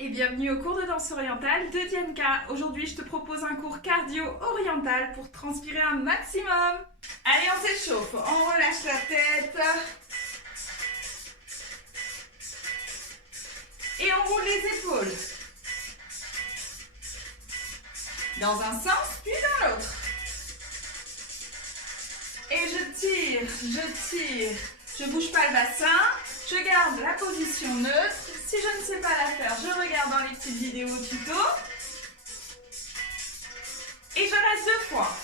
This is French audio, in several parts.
et bienvenue au cours de danse orientale de Dianka. Aujourd'hui, je te propose un cours cardio oriental pour transpirer un maximum. Allez, on s'échauffe, on relâche la tête. Et on roule les épaules. Dans un sens, puis dans l'autre. Et je tire. Je ne bouge pas le bassin. Je garde la position neutre. Si je ne sais pas la faire, je regarde dans les petites vidéos tuto. Et je reste 2 fois.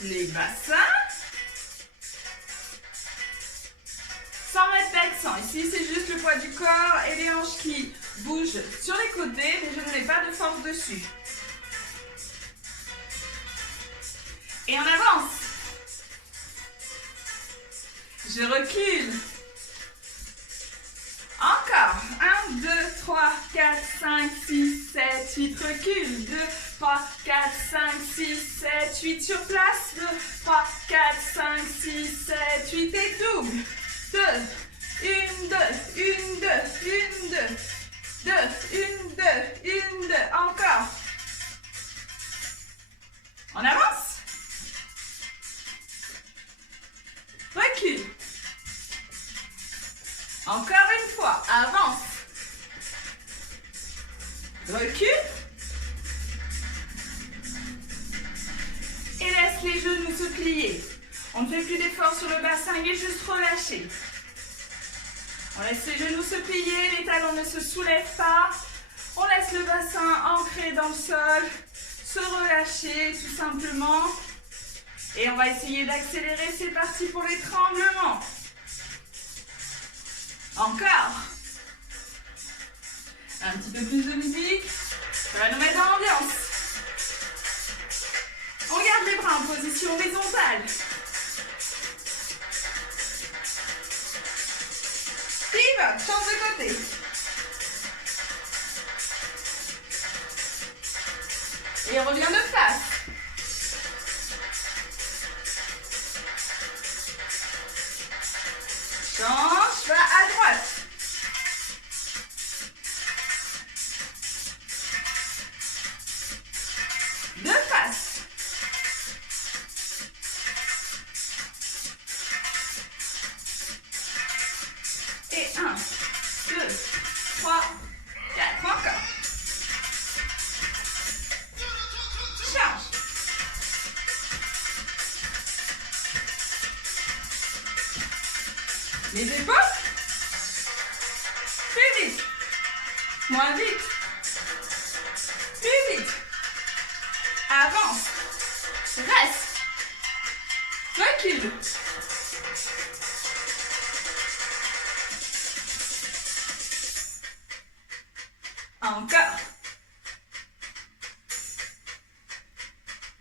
Les bassins. Sans mettre d'accent. Ici, c'est juste le poids du corps et les hanches qui bougent sur les côtés, mais je ne mets pas de force dessus. Et on avance. Je recule. Encore. 1, 2, 3, 4, 5, 6, 7, 8. Recule. 2, 3, 4, 5, 6, 7, 8. Sur place. 2, 3, 4, 5, 6, 7, 8. Et double. 2, 1, 2, 1, 2, 1, 2. 2, 1, 2, 1, 2. Encore. On avance. Recule. Encore une fois. Avance. Recule. Et laisse les genoux se plier. On ne fait plus d'effort sur le bassin, il est juste relâché. On laisse les genoux se plier, les talons ne se soulèvent pas. On laisse le bassin ancré dans le sol, se relâcher tout simplement. Et on va essayer d'accélérer, c'est parti pour les tremblements. Encore. Un petit peu plus de musique. Ça va nous mettre dans l'ambiance. On garde les bras en position horizontale. Steve, change de côté. Et on revient de face. Change, va à droite. De face. Et 1, 2, 3, 4. Encore. Change. Les épaules. Plus vite. Moins vite. Plus vite. Avance. Reste. Recule. Encore.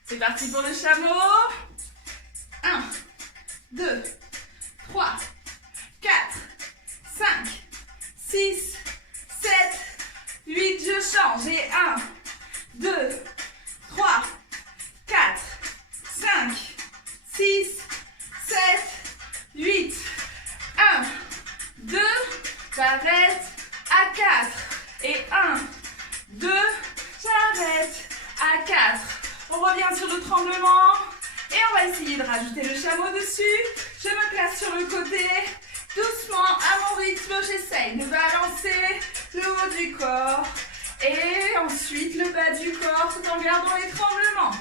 C'est parti pour le chameau. 1, 2, 3, 4, 5, 6, 7, 8. Je change. Et 1, 2, 3, 4, 5, 6, 7, 8. 1, 2, j'arrête à 4. Et 1, 2, j'arrête à 4. On revient sur le tremblement. Et on va essayer de rajouter le chameau dessus. Je me place sur le côté. Doucement, à mon rythme, j'essaye de balancer le haut du corps. Et ensuite le bas du corps tout en gardant les tremblements.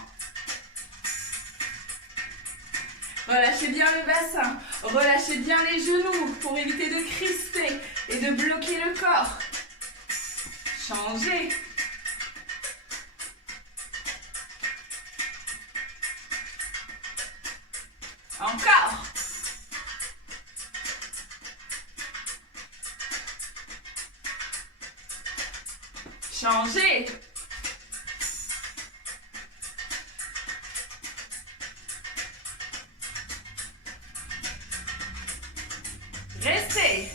Relâchez bien le bassin. Relâchez bien les genoux pour éviter de crisper et de bloquer le corps. Changez. Encore. Changez. Restez.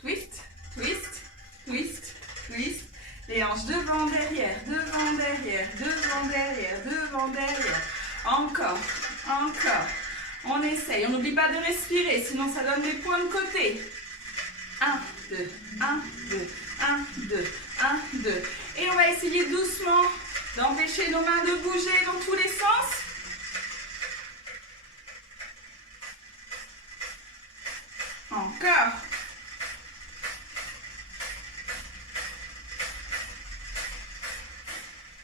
Twist, twist, twist, twist. Les hanches devant, derrière, devant, derrière, devant, derrière, devant, derrière. Encore. Encore. On essaye. On n'oublie pas de respirer, sinon ça donne des points de côté. 1, 2, 1, 2, 1, 2, 1, 2. Et on va essayer doucement d'empêcher nos mains de bouger dans tous les sens. Encore.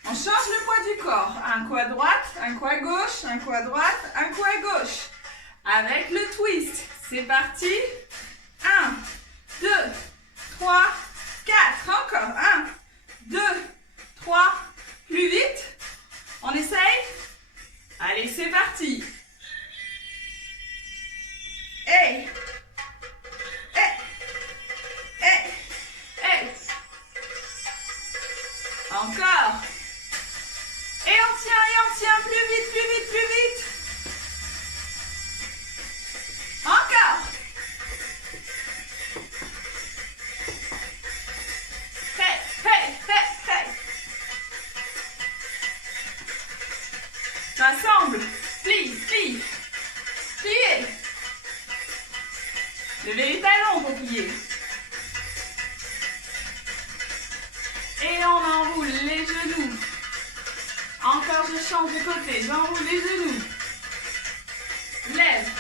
On change le poids du corps. Un coup à droite, un coup à gauche, un coup à droite, un coup à gauche. Avec le twist. C'est parti. 1, 2, 3, 4. Encore. 1, 2, 3. Plus vite. On essaye. Allez, c'est parti. Hey. Hey. Hey. Hey. Encore. Et on tient, plus vite, plus vite, plus vite. Encore. Hey, hey, hey, hey. Rassemble. Plie, plie. Pliez. Levez les talons pour plier. Et on enroule les genoux. Encore, je change de côté. J'enroule les genoux. Lève.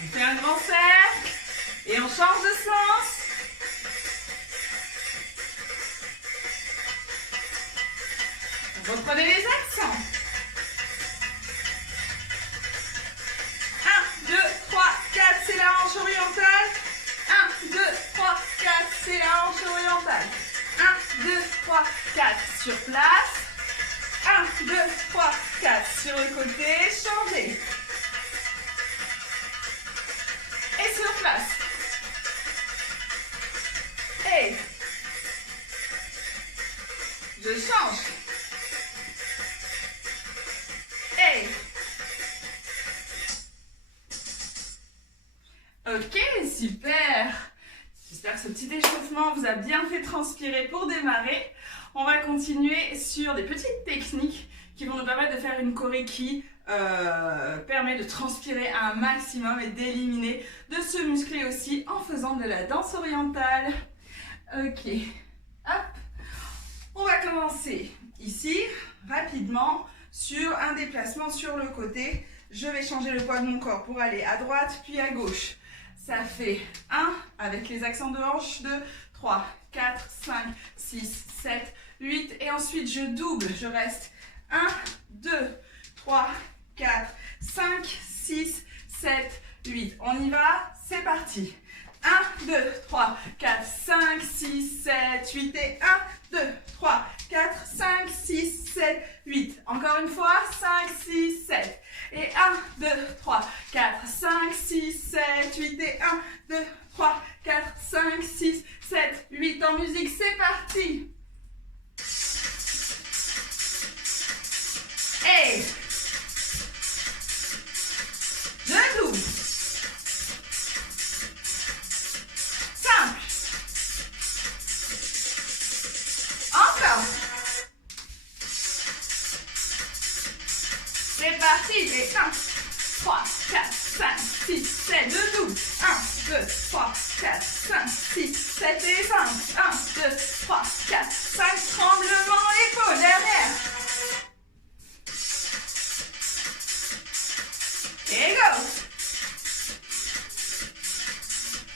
On fait un grand cercle. Et on change de sens. Reprenez les accents. 1, 2, 3, 4, c'est la hanche orientale. 1, 2, 3, 4, c'est la hanche orientale. 1, 2, 3, 4, sur place. 1, 2, 3, 4, sur le côté. Changez. Et sur place. Et je change. Et ok, super. J'espère que ce petit échauffement vous a bien fait transpirer pour démarrer. On va continuer sur des petites techniques qui vont nous permettre de faire une choré qui permet de transpirer un maximum et d'éliminer, de se muscler aussi en faisant de la danse orientale. Ok, hop. On va commencer ici, rapidement, sur un déplacement sur le côté. Je vais changer le poids de mon corps pour aller à droite puis à gauche. Ça fait 1 avec les accents de hanche, 2, 3, 4, 5, 6, 7, 8. Et ensuite, je double. Je reste 1, 2, 3, 4, 5, 6, 7, 8. On y va, c'est parti. 1, 2, 3, 4, 5, 6, 7, 8 et 1, 2, 3, 4, 5, 6, 7, 8. Encore une fois, 5, 6, 7. Et 1, 2, 3, 4, 5, 6, 7, 8 et 1, 2, 3, 4, 5, 6, 7, 8. En musique, c'est parti. Et je double. Simple. Encore. C'est parti. Et 1, 3, 4, 5, 6, 7. Je double. 1, 2, 3, 4, 5, 6, 7 et 5. 1, 2, 3, 4, 5. Tremblement, épaule derrière. Et go.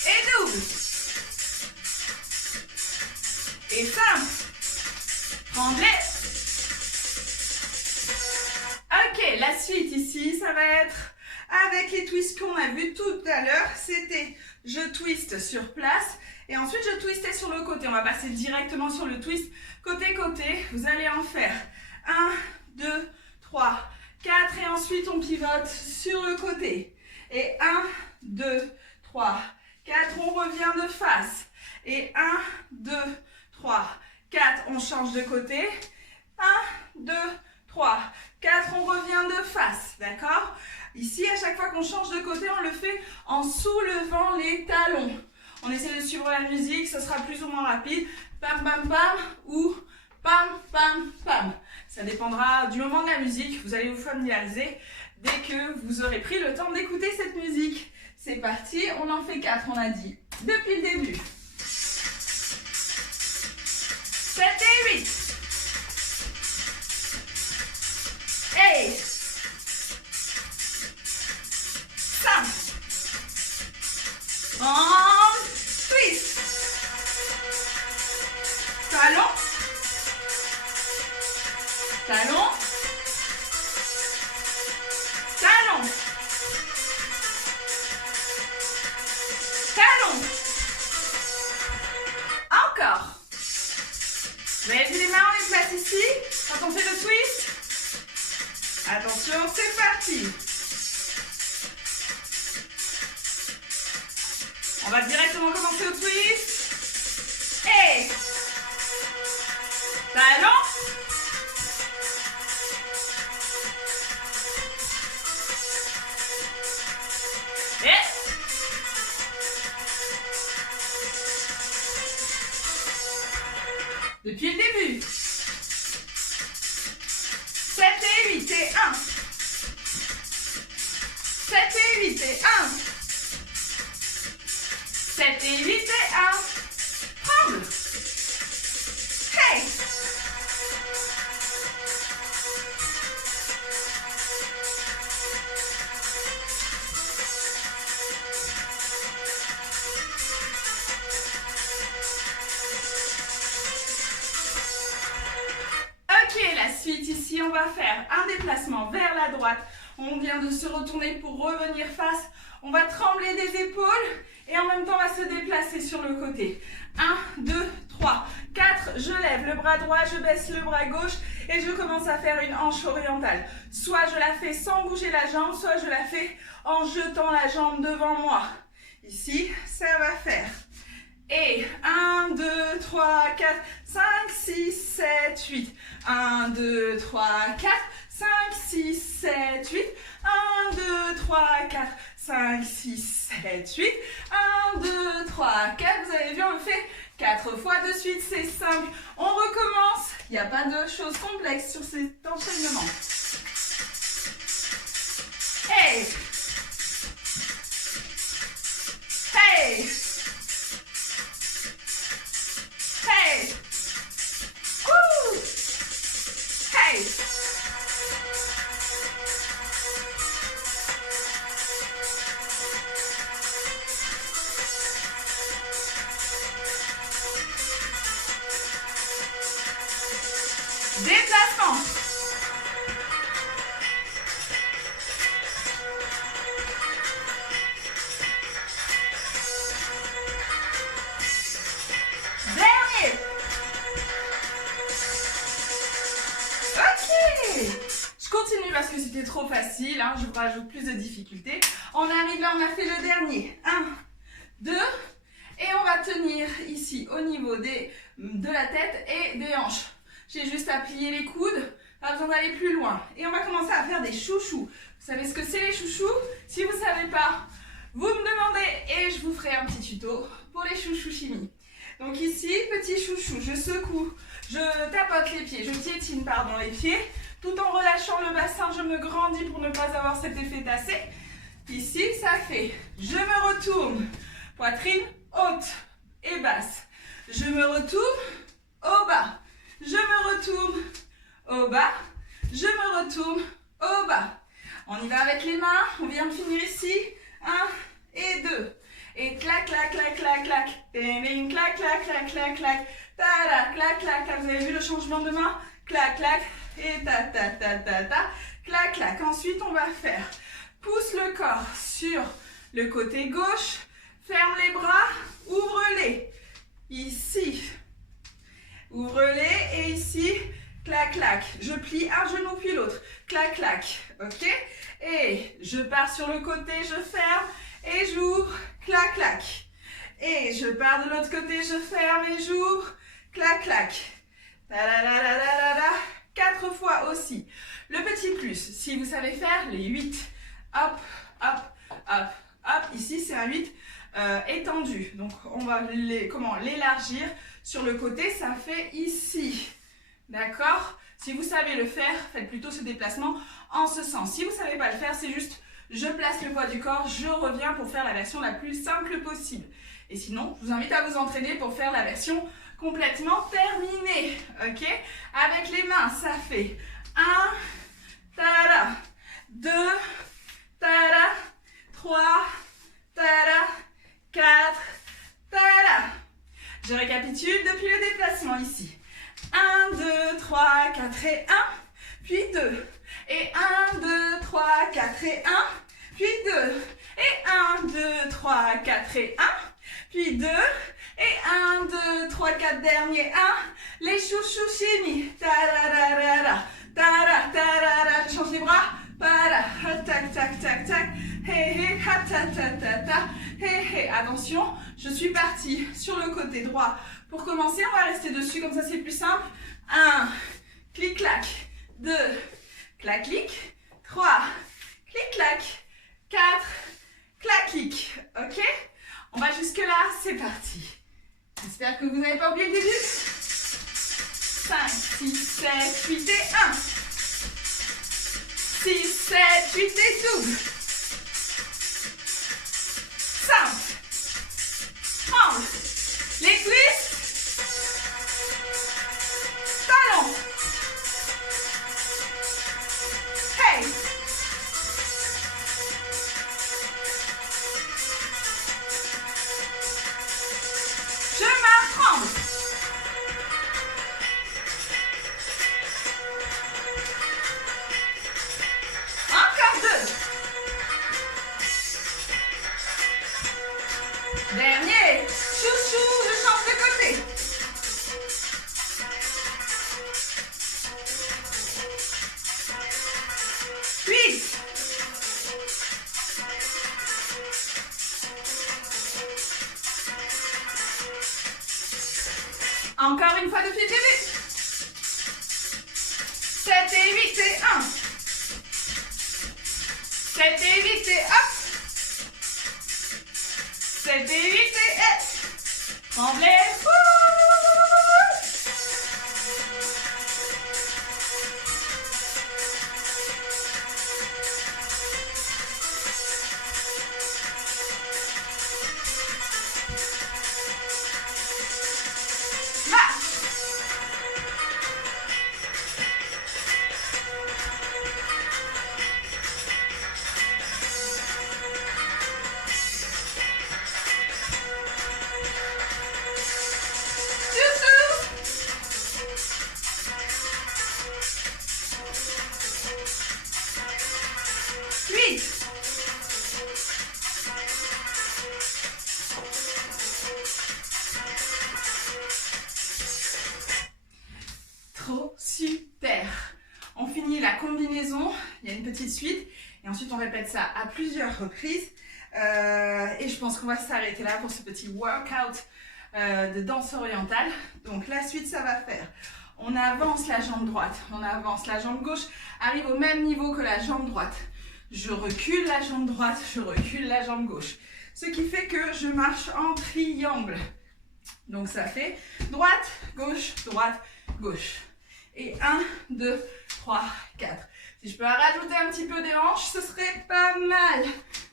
Et double. Et simple. Tremblez. Ok, la suite ici, ça va être avec les twists qu'on a vus tout à l'heure. C'était je twiste sur place et ensuite je twistais sur le côté. On va passer directement sur le twist côté-côté. Vous allez en faire 1, 2, 3, 4 et ensuite on pivote sur le côté. Et 1, 2, 3, 4, on revient de face. Et 1, 2, 3, 4, on change de côté. 1, 2, 3, 4, on revient de face. D'accord? Ici, à on change de côté, on le fait en soulevant les talons. On essaie de suivre la musique, ça sera plus ou moins rapide. Pam, pam, pam ou pam, pam, pam. Ça dépendra du moment de la musique. Vous allez vous familiariser dès que vous aurez pris le temps d'écouter cette musique. C'est parti, on en fait 4, on a dit, depuis le début. 7 et 8. 8. 5. On twist. Talon. Talon. Talon. Talon. Encore. Vous avez vu les mains, on les place ici. Quand on fait le twist. Attention, c'est parti. On va directement commencer au twist. Et talon. Et depuis le début. 7 et 8 et 1. 7 et 8 et 1. 7 et 8 et 1. Tremble. Hey. Ok, la suite ici, on va faire un déplacement vers la droite. On vient de se retourner pour revenir face. On va trembler des épaules et en même temps, on va se déplacer sur le côté. 1, 2, 3, 4. Je lève le bras droit, je baisse le bras gauche et je commence à faire une hanche orientale. Soit je la fais sans bouger la jambe, soit je la fais en jetant la jambe devant moi. Ici, ça va faire. Et 1, 2, 3, 4, 5, 6, 7, 8. 1, 2, 3, 4, 5, 6, 7, 8. 1, 2, 3, 4, 5, 6, 7, 8. 1, 2, 3, 4. Vous avez vu, on le fait 4 fois de suite. C'est simple. On recommence. Il n'y a pas de choses complexes sur cet enchaînement. Hey! Hey! Hey! Woo! Hey! Déplacement. Dernier. Ok. Je continue parce que c'était trop facile. Hein. Je vous rajoute plus de difficultés. On arrive là, on a fait le dernier. 1, 2. Et on va tenir ici au niveau de la tête et des hanches. J'ai juste à plier les coudes, pas besoin d'aller plus loin. Et on va commencer à faire des chouchous. Vous savez ce que c'est les chouchous? Si vous ne savez pas, vous me demandez et je vous ferai un petit tuto pour les chouchous chimie. Donc ici, petit chouchou, je secoue, je tapote les pieds, je piétine pardon les pieds, tout en relâchant le bassin, je me grandis pour ne pas avoir cet effet tassé. Ici, ça fait, je me retourne, poitrine haute et basse. Je me retourne au bas. Je me retourne au bas, je me retourne au bas. On y va avec les mains, on vient de finir ici. 1 et 2. Et clac, clac, clac, clac, clac. Bing, clac, clac, clac, clac, clac. Ta-da, clac, clac, clac. Vous avez vu le changement de main? Clac, clac. Et ta, ta, ta, ta, ta. Clac, clac. Ensuite, on va faire. Pousse le corps sur le côté gauche. Ferme les bras, ouvre-les. Ici. Ouvre-les et ici, clac, clac. Je plie un genou puis l'autre. Clac, clac. Ok? Et je pars sur le côté, je ferme et j'ouvre. Clac, clac. Et je pars de l'autre côté, je ferme et j'ouvre. Clac, clac. Ta-da-da-da-da-da-da. 4 fois aussi. Le petit plus, si vous savez faire les 8. hop, hop, hop, hop. Ici, c'est un 8 étendu. Donc, on va l'élargir sur le côté. Ça fait ici. D'accord? Si vous savez le faire, faites plutôt ce déplacement en ce sens. Si vous ne savez pas le faire, c'est juste je place le poids du corps, je reviens pour faire la version la plus simple possible. Et sinon, je vous invite à vous entraîner pour faire la version complètement terminée. Ok? Avec les mains, ça fait 1, tada, 2, tada, 3, tada, 4, tada. Je récapitule depuis le déplacement ici. 1, 2, 3, 4 et 1, puis 2. Et 1, 2, 3, 4 et 1, puis 2. Et 1, 2, 3, 4 et 1, puis 2. Et 1, 2, 3, 4 derniers, 1. Les chouchous chimie. Ta-da-da-da-da. Ta-da-da-da-da. Je change les bras. Para. Tac, tac, tac, tac. Hé, hé, ha, ta, ta, ta, ta. Hé, hé. Attention, je suis partie sur le côté droit. Pour commencer, on va rester dessus, comme ça c'est plus simple. 1, clic-clac. 2, clac-clic. 3, clic-clac. 4, clac-clic. Ok? On va jusque là, c'est parti. J'espère que vous n'avez pas oublié le début. 5, 6, 7, 8 et 1. 6, 7, 8 et double. Simple. Tremble. Les twists. Talons. Hey. Je m'apprends. Encore 2. Dernier. Chouchou, je change de côté. Puis. Encore une fois depuis le début. 7 et 8 et 1. 7 et 8 et hop. 7 et 8 et tremblez. Trop super. On finit la combinaison, il y a une petite suite et ensuite on répète ça à plusieurs reprises et je pense qu'on va s'arrêter là pour ce petit workout de danse orientale. Donc la suite, ça va faire, on avance la jambe droite, on avance la jambe gauche, arrive au même niveau que la jambe droite. Je recule la jambe droite, je recule la jambe gauche. Ce qui fait que je marche en triangle. Donc ça fait droite, gauche, gauche. Et 1, 2, 3, 4. Si je peux rajouter un petit peu des hanches, ce serait pas mal.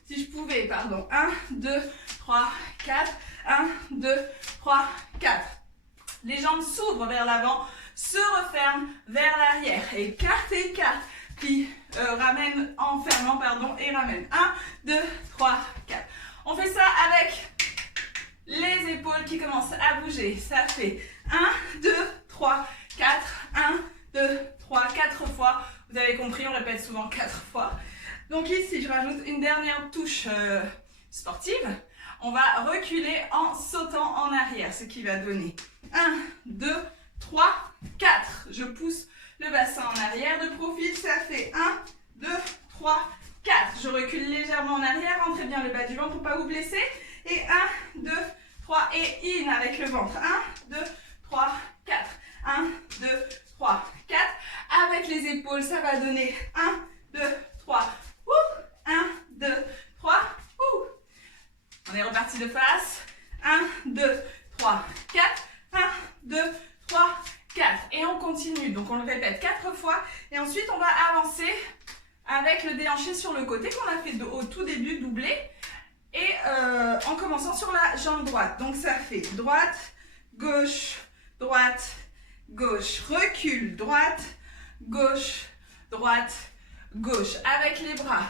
Si je pouvais, pardon. 1, 2, 3, 4. 1, 2, 3, 4. Les jambes s'ouvrent vers l'avant, se referment vers l'arrière. Écarte, écarte. Puis ramène en fermant, pardon, et ramène. 1, 2, 3, 4. On fait ça avec les épaules qui commencent à bouger. Ça fait 1, 2, 3, 4. 1, 2, 3, 4 fois. Vous avez compris, on répète souvent 4 fois. Donc ici, je rajoute une dernière touche sportive. On va reculer en sautant en arrière, ce qui va donner 1, 2, 3, 4. Je pousse le bassin en arrière de profil. Ça fait 1, 2, 3, 4. Je recule légèrement en arrière. Rentrez bien le bas du ventre pour ne pas vous blesser. Et 1, 2, 3 et in avec le ventre. 1, 2, 3, 4. 1, 2, 3, 4. Avec les épaules, ça va donner 1, 2, 3, 1, ensuite, on va avancer avec le déhanché sur le côté qu'on a fait au tout début, doublé. Et en commençant sur la jambe droite. Donc ça fait droite, gauche, droite, gauche. Recule, droite, gauche, droite, gauche. Avec les bras,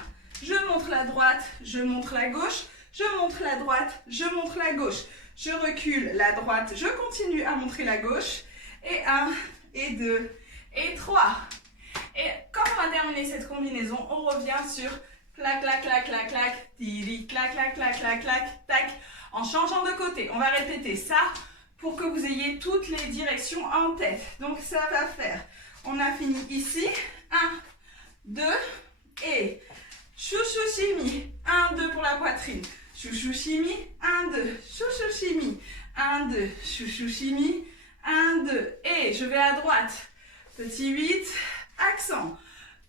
je montre la droite, je montre la gauche, je montre la droite, je montre la gauche. Je recule la droite, je continue à montrer la gauche. Et 1, et 2, et 3. Et quand on va terminer cette combinaison, on revient sur clac, clac, clac, clac, clac, tiri, clac, clac, clac, clac, clac, tac. En changeant de côté, on va répéter ça pour que vous ayez toutes les directions en tête. Donc ça va faire, on a fini ici, 1, 2, et chouchou chimie, 1, 2 pour la poitrine, chouchou chimie, 1, 2, chouchou chimie, 1, 2, chouchou chimie, 1, 2, et je vais à droite, petit 8, accent,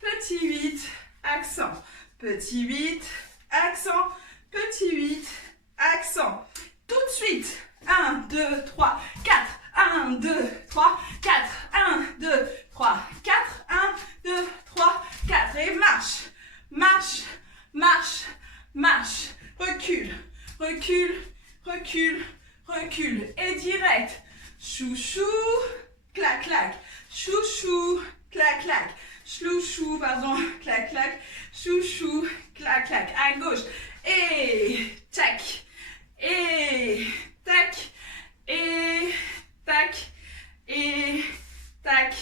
petit 8, accent, petit 8, accent, petit 8, accent. Tout de suite, 1, 2, 3, 4, 1, 2, 3, 4, 1, 2, 3, 4, 1, 2, 3, 4. Et marche, marche, marche, marche. Recule, recule, recule, recule. Et direct. Chouchou, clac, clac. Chouchou, clac, clac. Chouchou, pardon, clac, clac. Chouchou, clac, clac. À gauche. Et tac. Et tac. Et tac. Et tac.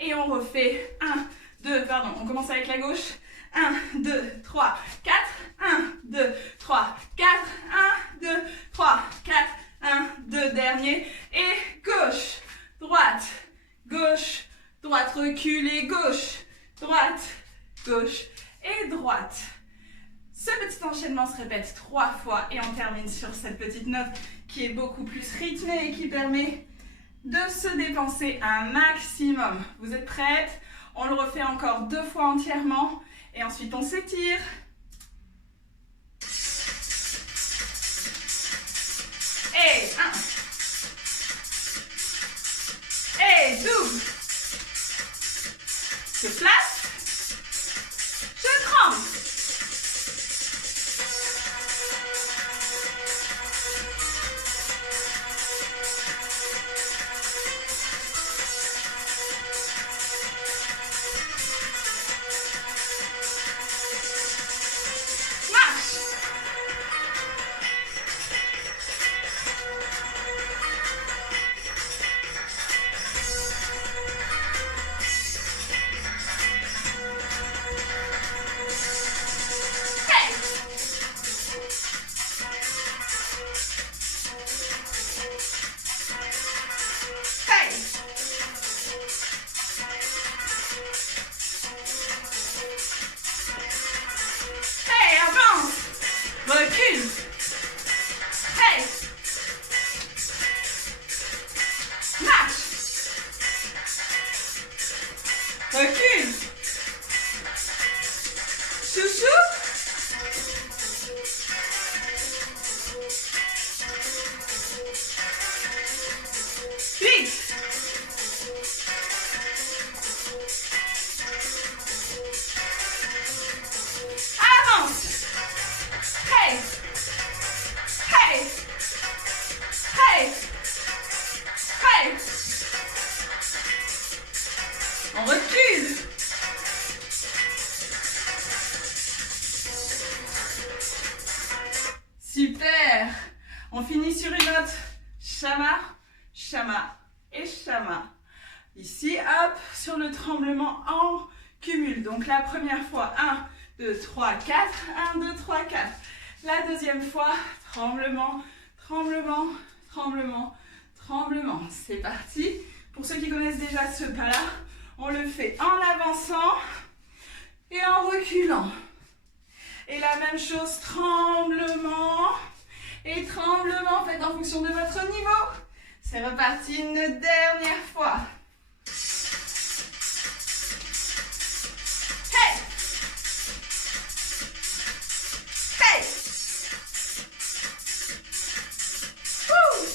Et on refait 1, 2, pardon, on commence avec la gauche. 1, 2, 3, 4. 1, 2, 3, 4. 1, 2, 3, 4. 1, 2, dernier. Et gauche, droite, gauche, droite, reculez, gauche, droite, gauche et droite. Ce petit enchaînement se répète 3 fois et on termine sur cette petite note qui est beaucoup plus rythmée et qui permet de se dépenser un maximum. Vous êtes prêtes? On le refait encore 2 fois entièrement et ensuite on s'étire. Et 1. Et double. Je place. Je tremble. Recule. Hey. Marche. Recule. Chouchou. Vite. Avance. Hey. Hey. Hey. Hey. On recule. Super. On finit sur une note Shama, Shama et Shama. Ici, hop, sur le tremblement en cumul. Donc la première fois, 1, 2, 3, 4. 1, 2, 3, 4. La deuxième fois, tremblement, tremblement, tremblement, tremblement. C'est parti. Pour ceux qui connaissent déjà ce pas-là, on le fait en avançant et en reculant. Et la même chose, tremblement et tremblement. Faites en fonction de votre niveau. C'est reparti une dernière fois. Hey! Hey! Woo!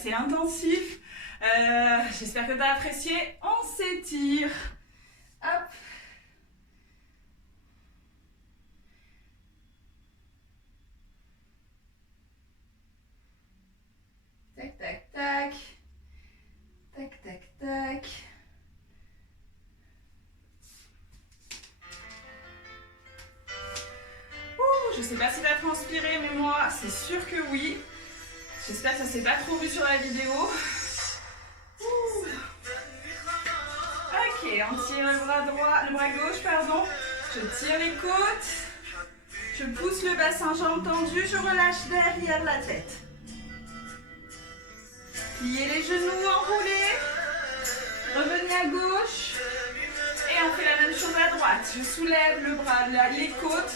assez intensif. J'espère que tu as apprécié. On s'étire. Hop. Tac, tac, tac. Tac, tac, tac. Je sais pas si tu as transpiré, mais moi, c'est sûr que oui. J'espère que ça s'est pas trop vu sur la vidéo. Ouh. Ok, on tire le bras droit, le bras gauche, pardon. Je tire les côtes. Je pousse le bassin, jambes tendues. Je relâche derrière la tête. Pliez les genoux, enroulez. Revenez à gauche. Et on fait la même chose à droite. Je soulève le bras, les côtes.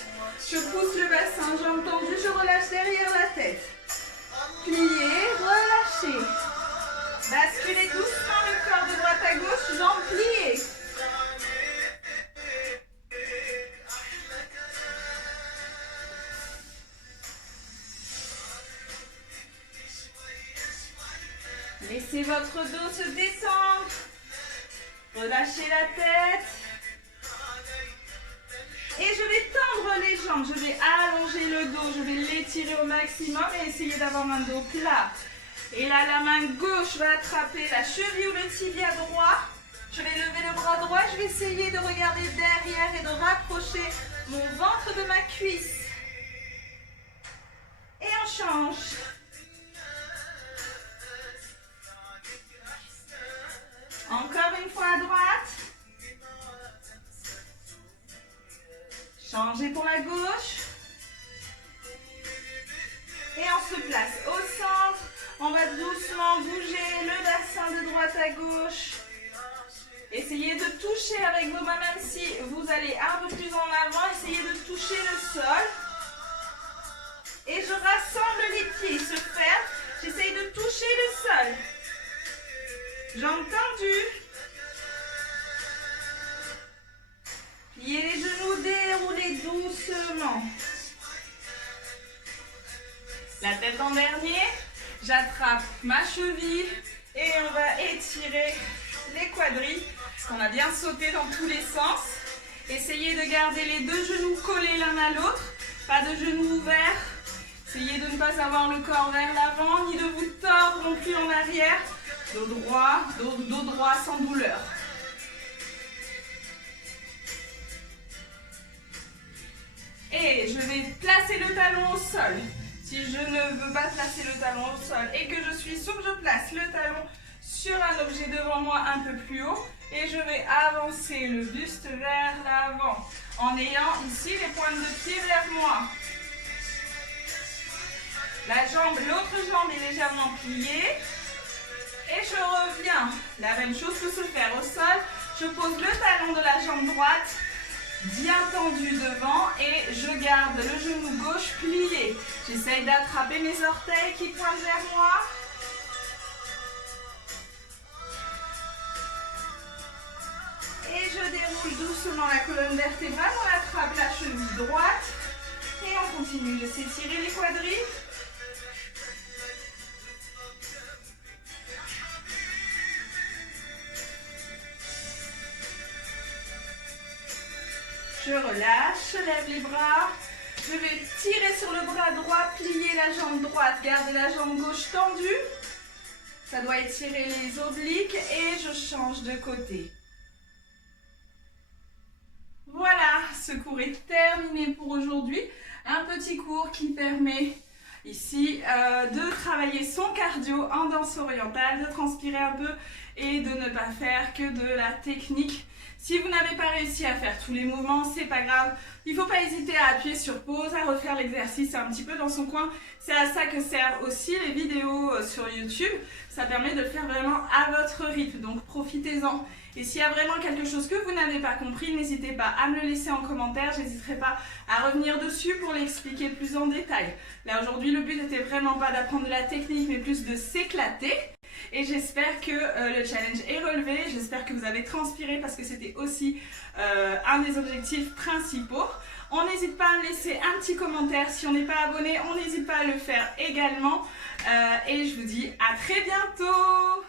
Je pousse le bassin, jambes tendues, je relâche derrière la tête. Pliez, relâchez. Basculez doucement le corps de droite à gauche, jambes pliées. Laissez votre dos se détendre. Relâchez la tête. Et je vais tendre les jambes, je vais allonger le dos, je vais l'étirer au maximum et essayer d'avoir un dos plat. Et là, la main gauche va attraper la cheville ou le tibia droit. Je vais lever le bras droit, je vais essayer de regarder derrière et de rapprocher mon ventre de ma cuisse. Et on change. Encore une fois à droite. Changez pour la gauche. Et on se place au centre. On va doucement bouger le bassin de droite à gauche. Essayez de toucher avec vos mains, même si vous allez un peu plus en avant. Essayez de toucher le sol. Et je rassemble les pieds, se ferme. J'essaye de toucher le sol. Jambes tendues. Pliez les genoux, déroulez doucement. La tête en dernier. J'attrape ma cheville et on va étirer les quadris parce qu'on a bien sauté dans tous les sens. Essayez de garder les deux genoux collés l'un à l'autre. Pas de genoux ouverts. Essayez de ne pas avoir le corps vers l'avant ni de vous tordre non plus en arrière. Dos droit sans douleur. Et je vais placer le talon au sol. Si je ne veux pas placer le talon au sol et que je suis souple, je place le talon sur un objet devant moi un peu plus haut. Et je vais avancer le buste vers l'avant en ayant ici les pointes de pied vers moi. L'autre jambe est légèrement pliée. Et je reviens. La même chose peut se faire au sol. Je pose le talon de la jambe droite bien tendu devant et je garde le genou gauche plié. J'essaye d'attraper mes orteils qui pointent vers moi. Et je déroule doucement la colonne vertébrale. On attrape la cheville droite et on continue de s'étirer les quadris. Je relâche, je lève les bras. Je vais tirer sur le bras droit, plier la jambe droite, garder la jambe gauche tendue. Ça doit étirer les obliques et je change de côté. Voilà, ce cours est terminé pour aujourd'hui. Un petit cours qui permet ici de travailler son cardio en danse orientale, de transpirer un peu et de ne pas faire que de la technique. Si vous n'avez pas réussi à faire tous les mouvements, c'est pas grave. Il ne faut pas hésiter à appuyer sur pause, à refaire l'exercice un petit peu dans son coin. C'est à ça que servent aussi les vidéos sur YouTube. Ça permet de le faire vraiment à votre rythme, donc profitez-en. Et s'il y a vraiment quelque chose que vous n'avez pas compris, n'hésitez pas à me le laisser en commentaire. Je n'hésiterai pas à revenir dessus pour l'expliquer plus en détail. Là aujourd'hui, le but n'était vraiment pas d'apprendre de la technique, mais plus de s'éclater. Et j'espère que le challenge est relevé, j'espère que vous avez transpiré parce que c'était aussi un des objectifs principaux. On n'hésite pas à me laisser un petit commentaire. Si on n'est pas abonné, on n'hésite pas à le faire également. Et je vous dis à très bientôt!